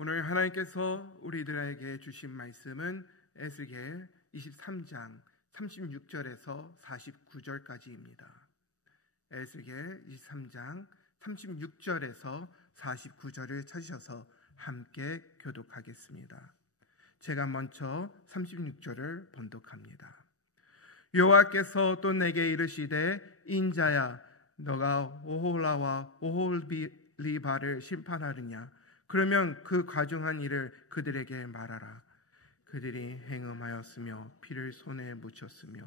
오늘 하나님께서 우리들에게 주신 말씀은 에스겔 23장 36절에서 49절까지입니다. 에스겔 23장 36절에서 49절을 찾으셔서 함께 교독하겠습니다. 제가 먼저 36절을 번독합니다. 여호와께서 또 내게 이르시되 인자야 너가 오홀라와 오홀리바를 심판하느냐? 그러면 그 과중한 일을 그들에게 말하라. 그들이 행음하였으며 피를 손에 묻혔으며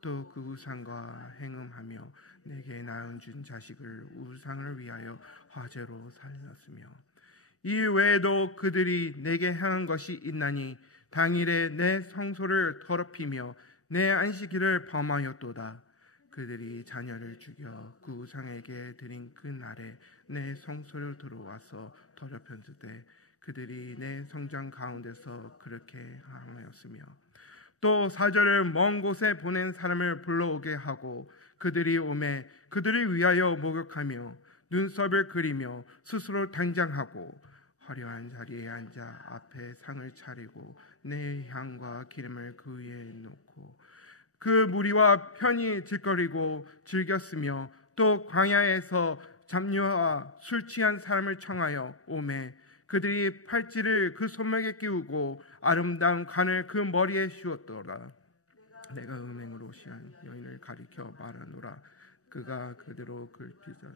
또 그 우상과 행음하며 내게 낳은 준 자식을 우상을 위하여 화제로 살렸으며 이 외에도 그들이 내게 행한 것이 있나니 당일에 내 성소를 더럽히며 내 안식일을 범하였도다. 그들이 자녀를 죽여 그 우상에게 드린 그 날에 내 성소를 들어와서 더럽혔을 그들이 내 성전 가운데서 그렇게 행하였으며 또 사절을 먼 곳에 보낸 사람을 불러오게 하고 그들이 오매 그들을 위하여 목욕하며 눈썹을 그리며 스스로 단장하고 화려한 자리에 앉아 앞에 상을 차리고 내 향과 기름을 그 위에 놓고 그 무리와 편히 질거리고 즐겼으며 또 광야에서 잡녀와 술 취한 사람을 청하여 오매 그들이 팔찌를 그 손목에 끼우고 아름다운 관을 그 머리에 씌웠더라. 내가 음행으로 시한 여인을 가리켜 말하노라. 그가 그대로 글피자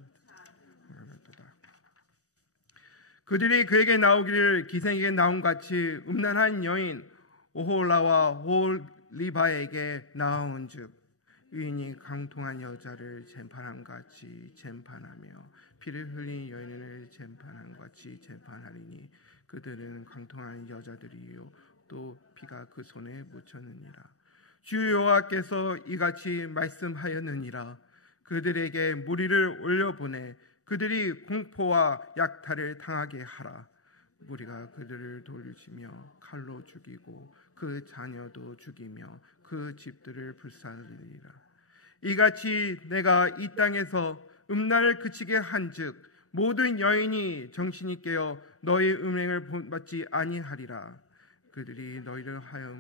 그들이 그에게 나오기를 기생에게 나온 같이 음란한 여인 오홀라와 오홀리바에게 나온즉 유인이 강통한 여자를 재판함 같이 재판하며 피를 흘린 여인을 재판함 같이 재판하리니 그들은 강통한 여자들이요 또 피가 그 손에 묻혔느니라. 주 여호와께서 이같이 말씀하였느니라. 그들에게 무리를 올려보내 그들이 공포와 약탈을 당하게 하라. 무리가 그들을 돌리며 칼로 죽이고 그 자녀도 죽이며 그 집들을 불살리리라. 이같이 내가 이 땅에서 음란을 그치게 한즉 모든 여인이 정신이 깨어 너희 음행을 본받지 아니하리라. 그들이 너희를 하여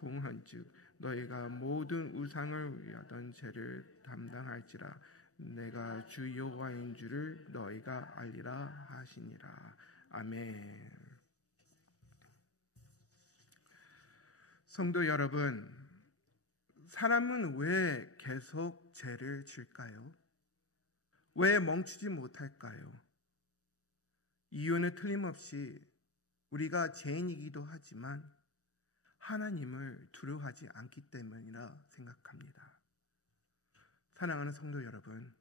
봉한즉 너희가 모든 우상을 위하던 죄를 담당할지라. 내가 주 여호와인 줄을 너희가 알리라 하시니라. 아멘. 성도 여러분, 사람은 왜 계속 죄를 질까요? 왜 멈추지 못할까요? 이유는 틀림없이 우리가 죄인이기도 하지만 하나님을 두려워하지 않기 때문이라 생각합니다. 사랑하는 성도 여러분,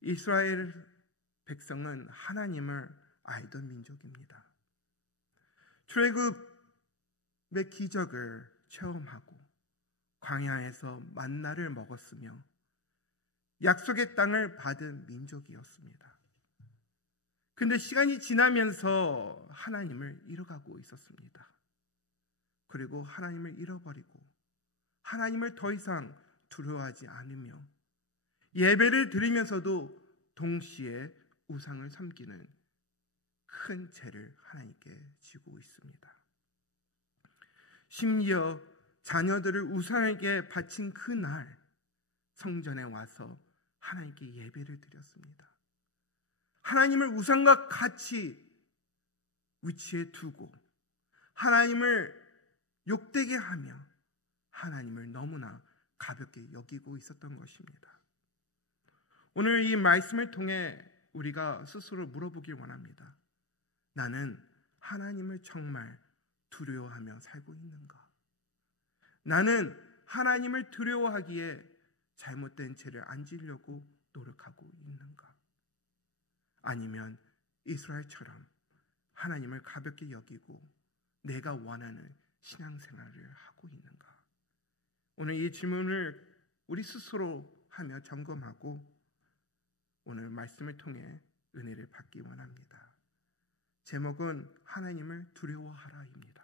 이스라엘 백성은 하나님을 알던 민족입니다. 출애굽의 기적을 체험하고 광야에서 만나를 먹었으며 약속의 땅을 받은 민족이었습니다. 근데 시간이 지나면서 하나님을 잃어가고 있었습니다. 그리고 하나님을 잃어버리고 하나님을 더 이상 두려워하지 않으며 예배를 드리면서도 동시에 우상을 섬기는 큰 죄를 하나님께 지고 있습니다. 심지어 자녀들을 우상에게 바친 그날 성전에 와서 하나님께 예배를 드렸습니다. 하나님을 우상과 같이 위치에 두고 하나님을 욕되게 하며 하나님을 너무나 가볍게 여기고 있었던 것입니다. 오늘 이 말씀을 통해 우리가 스스로 물어보길 원합니다. 나는 하나님을 정말 두려워하며 살고 있는가? 나는 하나님을 두려워하기에 잘못된 죄를 안 지려고 노력하고 있는가? 아니면 이스라엘처럼 하나님을 가볍게 여기고 내가 원하는 신앙생활을 하고 있는가? 오늘 이 질문을 우리 스스로 하며 점검하고 오늘 말씀을 통해 은혜를 받기 원합니다. 제목은 하나님을 두려워하라입니다.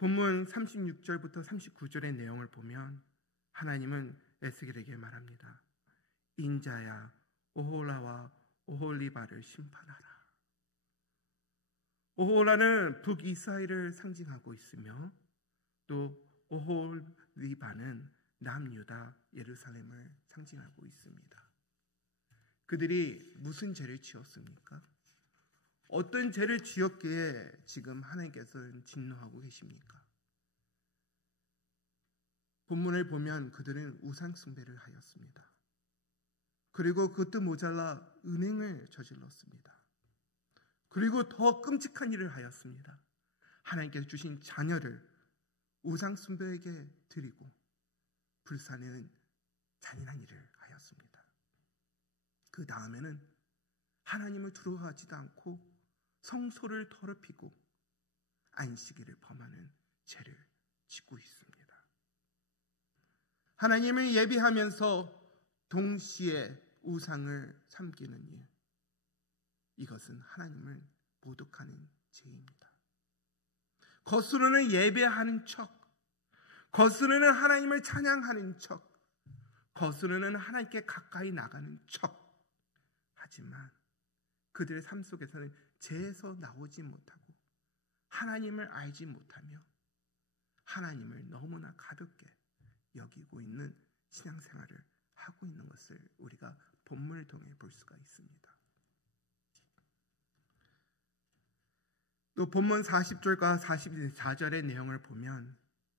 본문 36절부터 39절의 내용을 보면 하나님은 에스겔에게 말합니다. 인자야 오홀라와 오홀리바를 심판하라. 오홀라는 북이스라엘을 상징하고 있으며 또 오홀리바는 남유다 예루살렘을 상징하고 있습니다. 그들이 무슨 죄를 지었습니까? 어떤 죄를 지었기에 지금 하나님께서는 진노하고 계십니까? 본문을 보면 그들은 우상 숭배를 하였습니다. 그리고 그것도 모자라 은행을 저질렀습니다. 그리고 더 끔찍한 일을 하였습니다. 하나님께서 주신 자녀를 우상 숭배에게 드리고 불사는 잔인한 일을 하였습니다. 그 다음에는 하나님을 두려워하지도 않고 성소를 더럽히고 안식일을 범하는 죄를 짓고 있습니다. 하나님을 예비하면서 동시에 우상을 섬기는 일, 이것은 하나님을 모독하는 죄입니다. 겉으로는 예배하는 척, 겉으로는 하나님을 찬양하는 척, 겉으로는 하나님께 가까이 나가는 척, 하지만 그들의 삶 속에서는 죄에서 나오지 못하고 하나님을 알지 못하며 하나님을 너무나 가볍게 여기고 있는 신앙생활을 하고 있는 것을 우리가 본문을 통해 볼 수가 있습니다. 또 본문 40절과 44절의 내용을 보면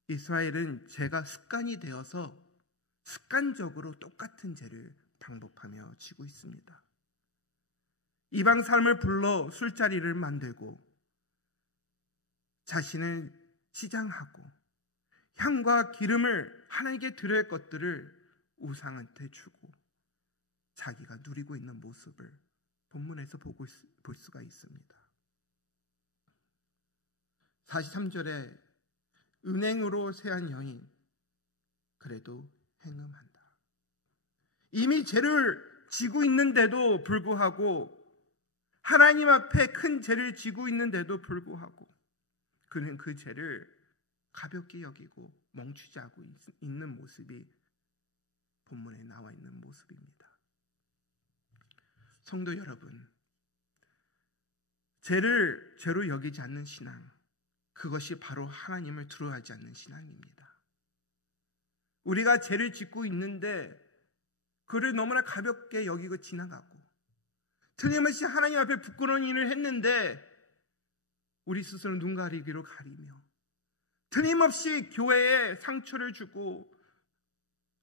이스라엘은 죄가 습관이 되어서 습관적으로 똑같은 죄를 반복하며 지고 있습니다. 이방 사람을 불러 술자리를 만들고 자신을 치장하고 향과 기름을 하나님께 드려야 할 것들을 우상한테 주고 자기가 누리고 있는 모습을 본문에서 볼 수가 있습니다. 43절에 은행으로 세한 여인 그래도 행음한다. 이미 죄를 지고 있는데도 불구하고 하나님 앞에 큰 죄를 지고 있는데도 불구하고 그는 그 죄를 가볍게 여기고 멈추지 않고 있는 모습이 본문에 나와 있는 모습입니다. 성도 여러분, 죄를 죄로 여기지 않는 신앙, 그것이 바로 하나님을 두려워하지 않는 신앙입니다. 우리가 죄를 짓고 있는데 그를 너무나 가볍게 여기고 지나가고 틀림없이 하나님 앞에 부끄러운 일을 했는데 우리 스스로 눈 가리기로 가리며 틀림없이 교회에 상처를 주고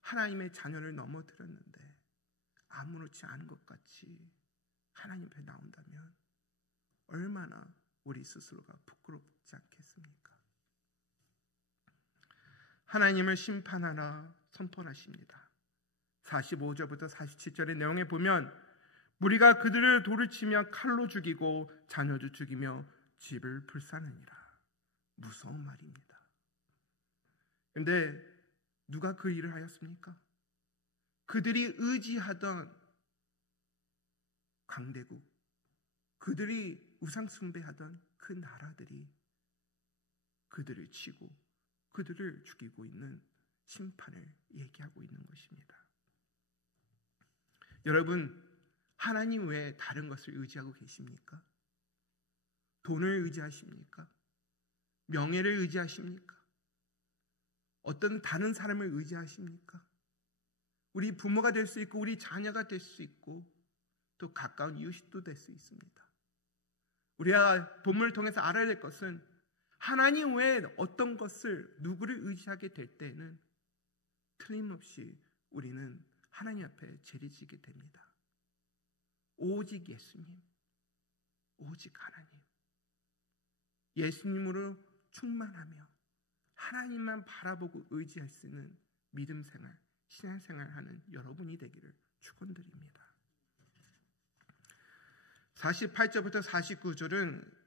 하나님의 자녀를 넘어뜨렸는데 아무렇지 않은 것 같이 하나님 앞에 나온다면 얼마나 우리 스스로가 부끄럽지 않겠습니까? 하나님을 심판하라 선포하십니다. 45절부터 47절의 내용에 보면 무리가 그들을 돌을 치며 칼로 죽이고 자녀도 죽이며 집을 불사느니라. 무서운 말입니다. 그런데 누가 그 일을 하였습니까? 그들이 의지하던 강대국, 그들이 우상 숭배하던 그 나라들이 그들을 치고 그들을 죽이고 있는 심판을 얘기하고 있는 것입니다. 여러분, 하나님 외에 다른 것을 의지하고 계십니까? 돈을 의지하십니까? 명예를 의지하십니까? 어떤 다른 사람을 의지하십니까? 우리 부모가 될 수 있고 우리 자녀가 될 수 있고 또 가까운 이웃도 될 수 있습니다. 우리가 본문을 통해서 알아야 될 것은 하나님 외에 어떤 것을 누구를 의지하게 될 때에는 틀림없이 우리는 하나님 앞에 죄를 지게 됩니다. 오직 예수님, 오직 하나님, 예수님으로 충만하며 하나님만 바라보고 의지할 수 있는 믿음 생활, 신앙 생활하는 여러분이 되기를 축원드립니다. 48절부터 49절은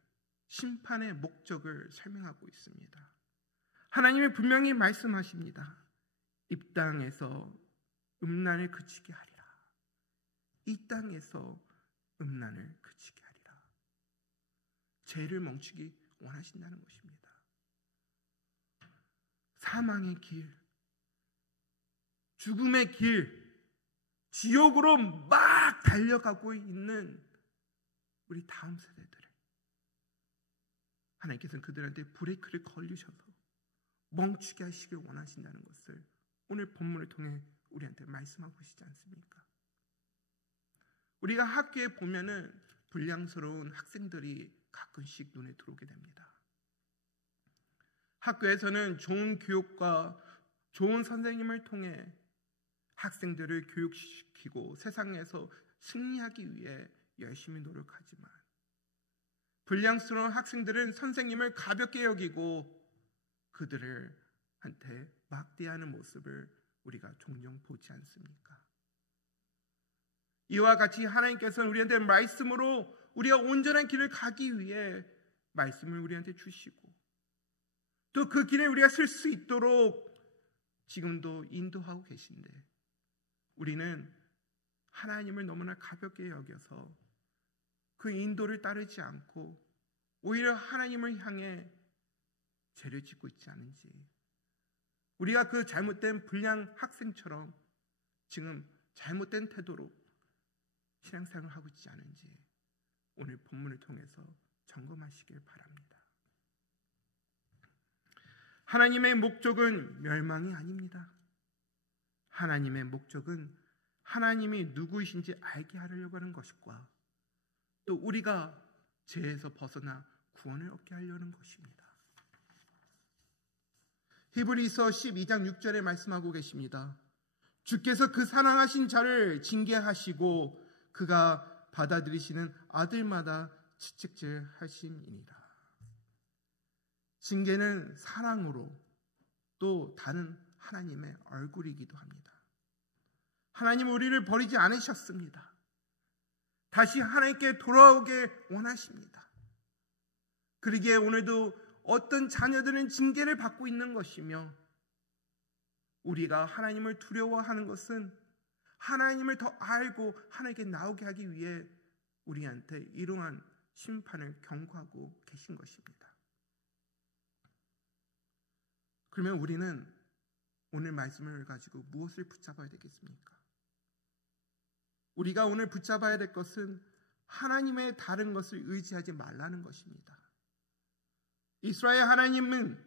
심판의 목적을 설명하고 있습니다. 하나님이 분명히 말씀하십니다. 이 땅에서 음란을 그치게 하리라. 이 땅에서 음란을 그치게 하리라. 죄를 멈추기 원하신다는 것입니다. 사망의 길, 죽음의 길, 지옥으로 막 달려가고 있는 우리 다음 세대들을 하나님께서는 그들한테 브레이크를 걸리셔서 멈추게 하시길 원하신다는 것을 오늘 본문을 통해 우리한테 말씀하고 계시지 않습니까? 우리가 학교에 보면은 불량스러운 학생들이 가끔씩 눈에 들어오게 됩니다. 학교에서는 좋은 교육과 좋은 선생님을 통해 학생들을 교육시키고 세상에서 승리하기 위해 열심히 노력하지만 불량스러운 학생들은 선생님을 가볍게 여기고 그들을 한테 막대하는 모습을 우리가 종종 보지 않습니까? 이와 같이 하나님께서는 우리한테 말씀으로 우리가 온전한 길을 가기 위해 말씀을 우리한테 주시고 또 그 길에 우리가 쓸 수 있도록 지금도 인도하고 계신데 우리는 하나님을 너무나 가볍게 여겨서 그 인도를 따르지 않고 오히려 하나님을 향해 죄를 짓고 있지 않은지, 우리가 그 잘못된 불량 학생처럼 지금 잘못된 태도로 신앙생활을 하고 있지 않은지 오늘 본문을 통해서 점검하시길 바랍니다. 하나님의 목적은 멸망이 아닙니다. 하나님의 목적은 하나님이 누구이신지 알게 하려고 하는 것과 또 우리가 죄에서 벗어나 구원을 얻게 하려는 것입니다. 히브리서 12장 6절에 말씀하고 계십니다. 주께서 그 사랑하신 자를 징계하시고 그가 받아들이시는 아들마다 채찍질 하심이니라. 징계는 사랑으로 또 다른 하나님의 얼굴이기도 합니다. 하나님은 우리를 버리지 않으셨습니다. 다시 하나님께 돌아오게 원하십니다. 그러기에 오늘도 어떤 자녀들은 징계를 받고 있는 것이며 우리가 하나님을 두려워하는 것은 하나님을 더 알고 하나님께 나오게 하기 위해 우리한테 이러한 심판을 경고하고 계신 것입니다. 그러면 우리는 오늘 말씀을 가지고 무엇을 붙잡아야 되겠습니까? 우리가 오늘 붙잡아야 될 것은 하나님의 다른 것을 의지하지 말라는 것입니다. 이스라엘 하나님은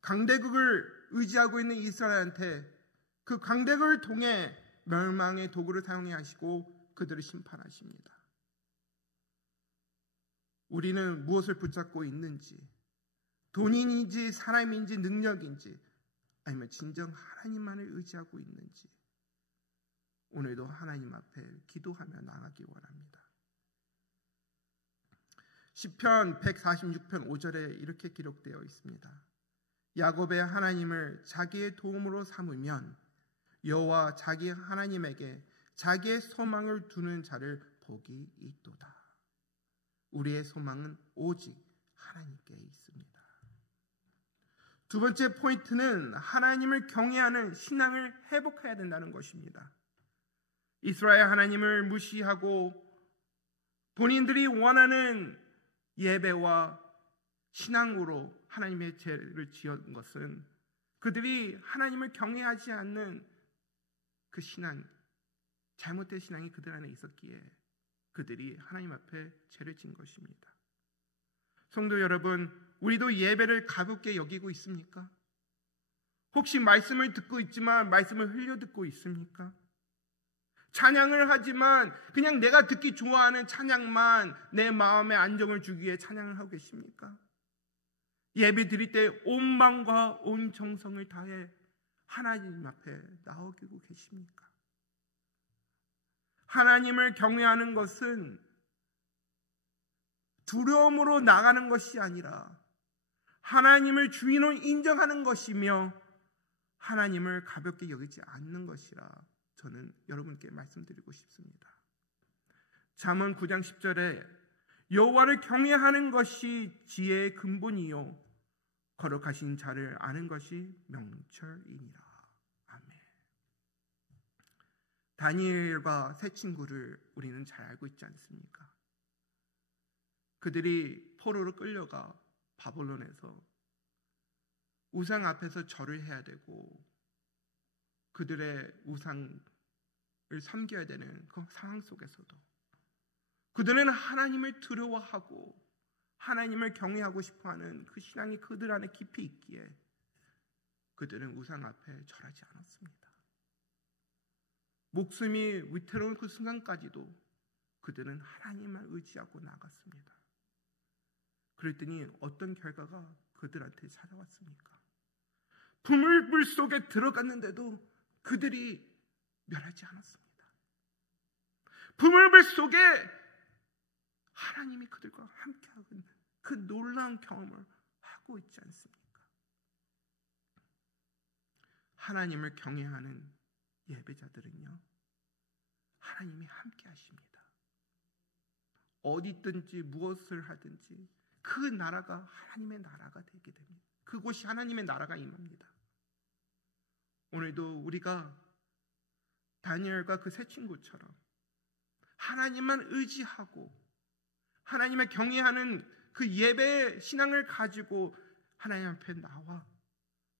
강대국을 의지하고 있는 이스라엘한테 그 강대국을 통해 멸망의 도구를 사용해 하시고 그들을 심판하십니다. 우리는 무엇을 붙잡고 있는지, 돈인지 사람인지 능력인지 아니면 진정 하나님만을 의지하고 있는지 오늘도 하나님 앞에 기도하며 나가기 원합니다. 시편 146편 5절에 이렇게 기록되어 있습니다. 야곱의 하나님을 자기의 도움으로 삼으면 여호와 자기 하나님에게 자기의 소망을 두는 자를 복이 있도다. 우리의 소망은 오직 하나님께 있습니다. 두 번째 포인트는 하나님을 경외하는 신앙을 회복해야 된다는 것입니다. 이스라엘 하나님을 무시하고 본인들이 원하는 예배와 신앙으로 하나님의 죄를 지은 것은 그들이 하나님을 경외하지 않는 그 신앙, 잘못된 신앙이 그들 안에 있었기에 그들이 하나님 앞에 죄를 지은 것입니다. 성도 여러분, 우리도 예배를 가볍게 여기고 있습니까? 혹시 말씀을 듣고 있지만 말씀을 흘려 듣고 있습니까? 찬양을 하지만 그냥 내가 듣기 좋아하는 찬양만 내 마음에 안정을 주기 위해 찬양을 하고 계십니까? 예배 드릴 때 온 마음과 온 정성을 다해 하나님 앞에 나오고 계십니까? 하나님을 경외하는 것은 두려움으로 나가는 것이 아니라 하나님을 주인으로 인정하는 것이며 하나님을 가볍게 여기지 않는 것이라 저는 여러분께 말씀드리고 싶습니다. 잠언 9장 10절에 여호와를 경외하는 것이 지혜의 근본이요 거룩하신 자를 아는 것이 명철이니라. 아멘. 다니엘과 세 친구를 우리는 잘 알고 있지 않습니까? 그들이 포로로 끌려가 바벨론에서 우상 앞에서 절을 해야 되고 그들의 우상 섬겨야 되는 그 상황 속에서도 그들은 하나님을 두려워하고 하나님을 경외하고 싶어하는 그 신앙이 그들 안에 깊이 있기에 그들은 우상 앞에 절하지 않았습니다. 목숨이 위태로운 그 순간까지도 그들은 하나님만 의지하고 나갔습니다. 그랬더니 어떤 결과가 그들한테 찾아왔습니까? 불물 속에 들어갔는데도 그들이 멸하지 않았습니다. 불물 속에 하나님이 그들과 함께하고 있는 그 놀라운 경험을 하고 있지 않습니까? 하나님을 경외하는 예배자들은요, 하나님이 함께 하십니다. 어디 있든지 무엇을 하든지 그 나라가 하나님의 나라가 되게 됩니다. 그곳이 하나님의 나라가 임합니다. 오늘도 우리가 다니엘과 그 세 친구처럼 하나님만 의지하고 하나님을 경외하는 그 예배 신앙을 가지고 하나님 앞에 나와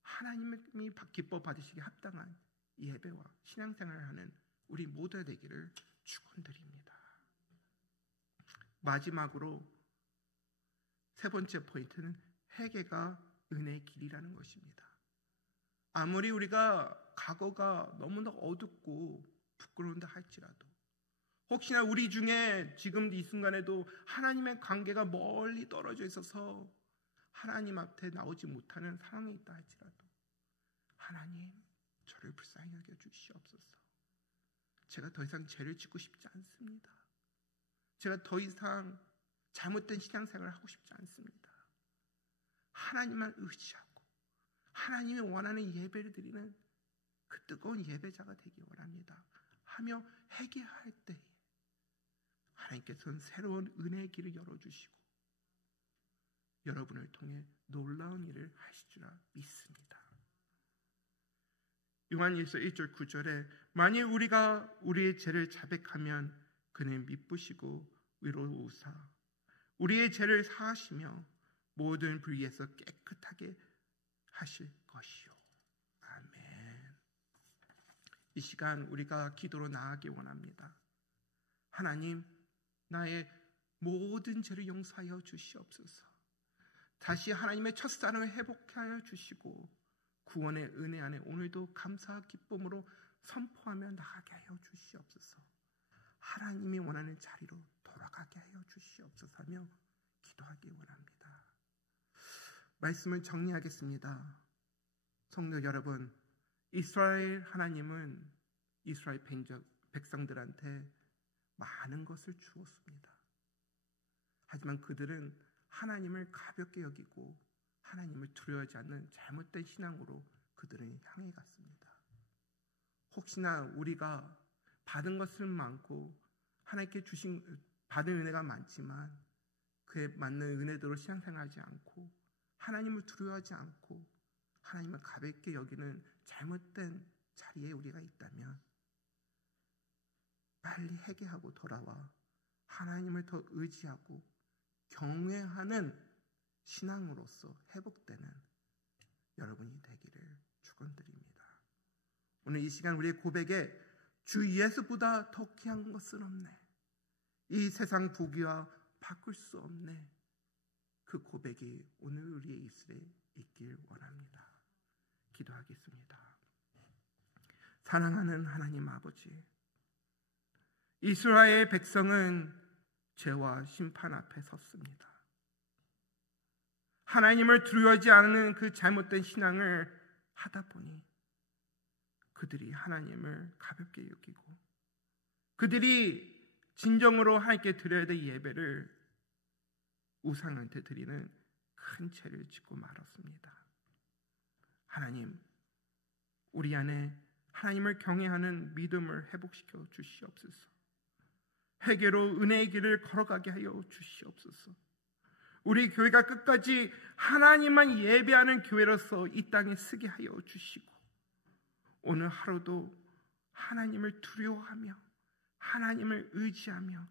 하나님이 기뻐 받으시기에 합당한 예배와 신앙생활을 하는 우리 모두 되기를 축원드립니다. 마지막으로 세 번째 포인트는 회개가 은혜의 길이라는 것입니다. 아무리 우리가 과거가 너무나 어둡고 부끄러운다 할지라도 혹시나 우리 중에 지금 이 순간에도 하나님의 관계가 멀리 떨어져 있어서 하나님 앞에 나오지 못하는 상황에 있다 할지라도 하나님 저를 불쌍히 여겨 주시옵소서. 제가 더 이상 죄를 짓고 싶지 않습니다. 제가 더 이상 잘못된 신앙생활을 하고 싶지 않습니다. 하나님만 의지하고 하나님이 원하는 예배를 드리는 그 뜨거운 예배자가 되기 원합니다 하며 회개할 때에 하나님께서는 새로운 은혜의 길을 열어주시고 여러분을 통해 놀라운 일을 하실 줄 믿습니다. 요한일서 1절 9절에 만일 우리가 우리의 죄를 자백하면 그는 미쁘시고 위로우사 우리의 죄를 사하시며 모든 불의에서 깨끗하게 하실 것이요. 아멘. 이 시간 우리가 기도로 나아가기 원합니다. 하나님, 나의 모든 죄를 용서하여 주시옵소서. 다시 하나님의 첫사랑을 회복하여 주시고 구원의 은혜 안에 오늘도 감사와 기쁨으로 선포하며 나가게 하여 주시옵소서. 하나님이 원하는 자리로 돌아가게 하여 주시옵소서 하며 기도하기 원합니다. 말씀을 정리하겠습니다. 성도 여러분, 이스라엘 하나님은 이스라엘 백성들한테 많은 것을 주었습니다. 하지만 그들은 하나님을 가볍게 여기고 하나님을 두려워하지 않는 잘못된 신앙으로 그들은 향해 갔습니다. 혹시나 우리가 받은 것은 많고 하나님께 받은 은혜가 많지만 그에 맞는 은혜대로 신앙생활하지 않고 하나님을 두려워하지 않고 하나님을 가볍게 여기는 잘못된 자리에 우리가 있다면 빨리 회개하고 돌아와 하나님을 더 의지하고 경외하는 신앙으로서 회복되는 여러분이 되기를 축원드립니다. 오늘 이 시간 우리의 고백에 주 예수보다 더 귀한 것은 없네. 이 세상 부귀와 바꿀 수 없네. 그 고백이 오늘 우리의 입술에 있길 원합니다. 기도하겠습니다. 사랑하는 하나님 아버지, 이스라엘 백성은 죄와 심판 앞에 섰습니다. 하나님을 두려워하지 않는 그 잘못된 신앙을 하다 보니 그들이 하나님을 가볍게 여기고 그들이 진정으로 하나님께 드려야 될 예배를 우상한테 드리는 큰 죄를 짓고 말았습니다. 하나님, 우리 안에 하나님을 경외하는 믿음을 회복시켜 주시옵소서. 회개로 은혜의 길을 걸어가게 하여 주시옵소서. 우리 교회가 끝까지 하나님만 예배하는 교회로서 이 땅에 쓰게 하여 주시고 오늘 하루도 하나님을 두려워하며 하나님을 의지하며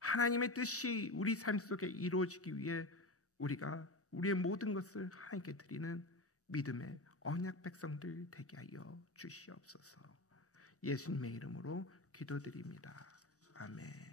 하나님의 뜻이 우리 삶 속에 이루어지기 위해 우리가 우리의 모든 것을 하나님께 드리는 믿음의 언약 백성들 되게 하여 주시옵소서. 예수님의 이름으로 기도드립니다. 아멘.